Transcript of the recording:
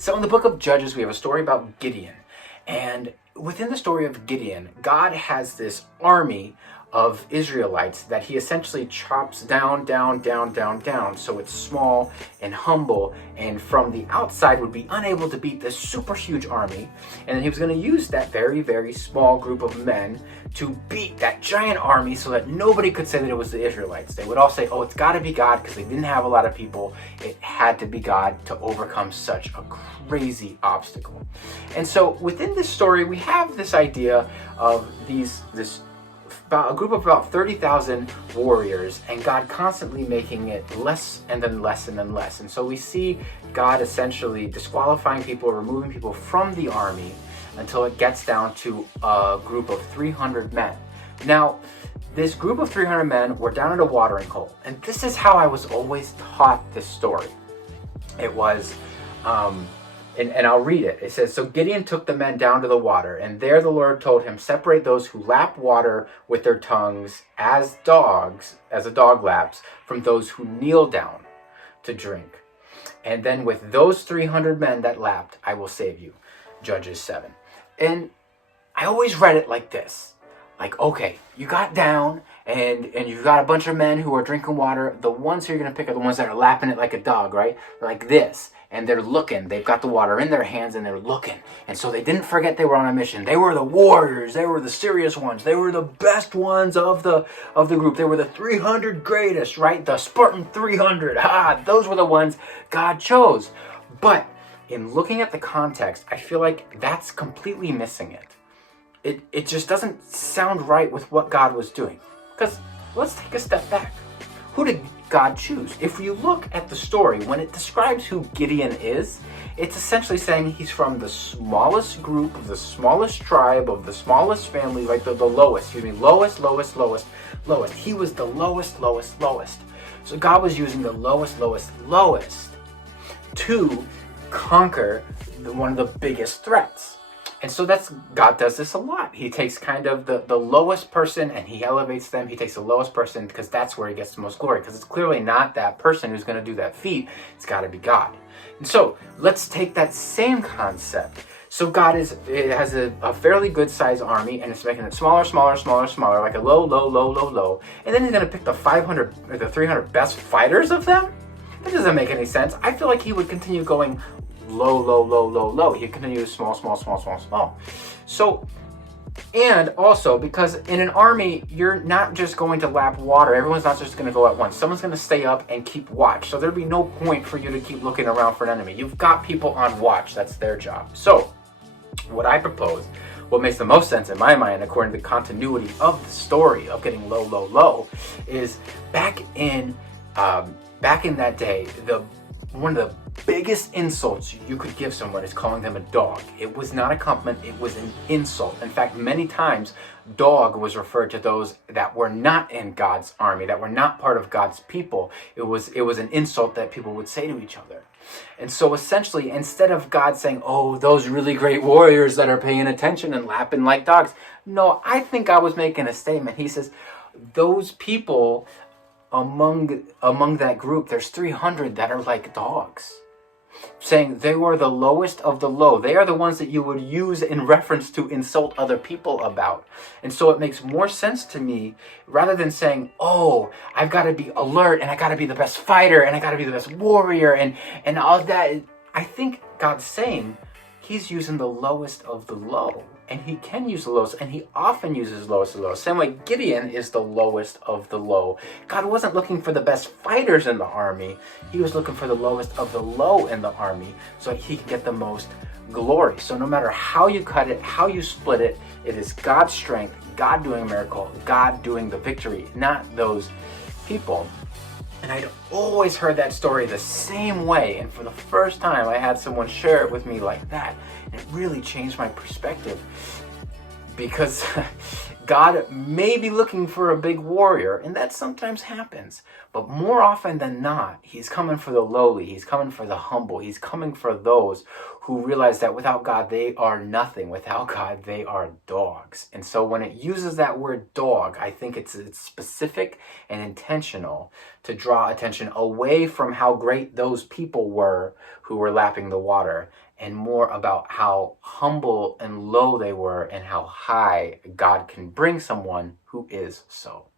So in the book of Judges, we have a story about Gideon. And within the story of Gideon, God has this army of Israelites that he essentially chops down. So it's small and humble, and from the outside would be unable to beat this super huge army. And then he was going to use that very, very small group of men to beat that giant army so that nobody could say that it was the Israelites. They would all say, oh, it's got to be God, because they didn't have a lot of people. It had to be God to overcome such a crazy obstacle. And so within this story, we have this idea of a group of about 30,000 warriors, and God constantly making it less and then less and then less. And so we see God essentially disqualifying people, removing people from the army until it gets down to a group of 300 men. Now, this group of 300 men were down at a watering hole, and this is how I was always taught this story. It was, and I'll read it. It says, "So Gideon took the men down to the water, and there the Lord told him, separate those who lap water with their tongues as a dog laps, from those who kneel down to drink. And then with those 300 men that lapped, I will save you." Judges 7. And I always read it like this. Like, okay, you got down and you've got a bunch of men who are drinking water. The ones who you're going to pick are the ones that are lapping it like a dog, right? Like this. And they're looking. They've got the water in their hands and they're looking. And so they didn't forget they were on a mission. They were the warriors. They were the serious ones. They were the best ones of the group. They were the 300 greatest, right? The Spartan 300. Those were the ones God chose. But in looking at the context, I feel like that's completely missing it. It just doesn't sound right with what God was doing. Because let's take a step back. Who did God choose? If you look at the story, when it describes who Gideon is, it's essentially saying he's from the smallest group, the smallest tribe, of the smallest family, like the lowest. Lowest. He was the lowest. So God was using the lowest to conquer one of the biggest threats. And so God does this a lot. He takes kind of the lowest person and he elevates them. He takes the lowest person because that's where he gets the most glory. Because it's clearly not that person who's going to do that feat. It's got to be God. And so let's take that same concept. So God has a fairly good sized army, and it's making it smaller, like a low. And then he's going to pick the 500 or the 300 best fighters of them? That doesn't make any sense. I feel like he would continue going low. He continues small. So, and also because in an army, you're not just going to lap water. Everyone's not just going to go at once. Someone's going to stay up and keep watch. So there'd be no point for you to keep looking around for an enemy. You've got people on watch. That's their job. So what I propose, what makes the most sense in my mind, according to the continuity of the story of getting low, is back in that day, one of the biggest insults you could give someone is calling them a dog. It was not a compliment, it was an insult. In fact, many times, dog was referred to those that were not in God's army, that were not part of God's people. It was an insult that people would say to each other. And so essentially, instead of God saying, oh, those really great warriors that are paying attention and lapping like dogs, no, I think God was making a statement. He says, those people among that group, there's 300 that are like dogs. Saying they were the lowest of the low. They are the ones that you would use in reference to insult other people about. And so it makes more sense to me, rather than saying, oh, I've got to be alert and I got to be the best fighter and I got to be the best warrior and all that. I think God's saying he's using the lowest of the low. And he can use the lowest, and he often uses lowest of the low. Same way Gideon is the lowest of the low. God wasn't looking for the best fighters in the army. He was looking for the lowest of the low in the army so he can get the most glory. So no matter how you cut it, how you split it, it is God's strength, God doing a miracle, God doing the victory, not those people. And I'd always heard that story the same way. And for the first time, I had someone share it with me like that. And it really changed my perspective. Because God may be looking for a big warrior, and that sometimes happens. But more often than not, he's coming for the lowly. He's coming for the humble. He's coming for those who realize that without God, they are nothing. Without God, they are dogs. And so when it uses that word dog, I think it's specific and intentional to draw attention away from how great those people were who were lapping the water, and more about how humble and low they were and how high God can bring someone who is so.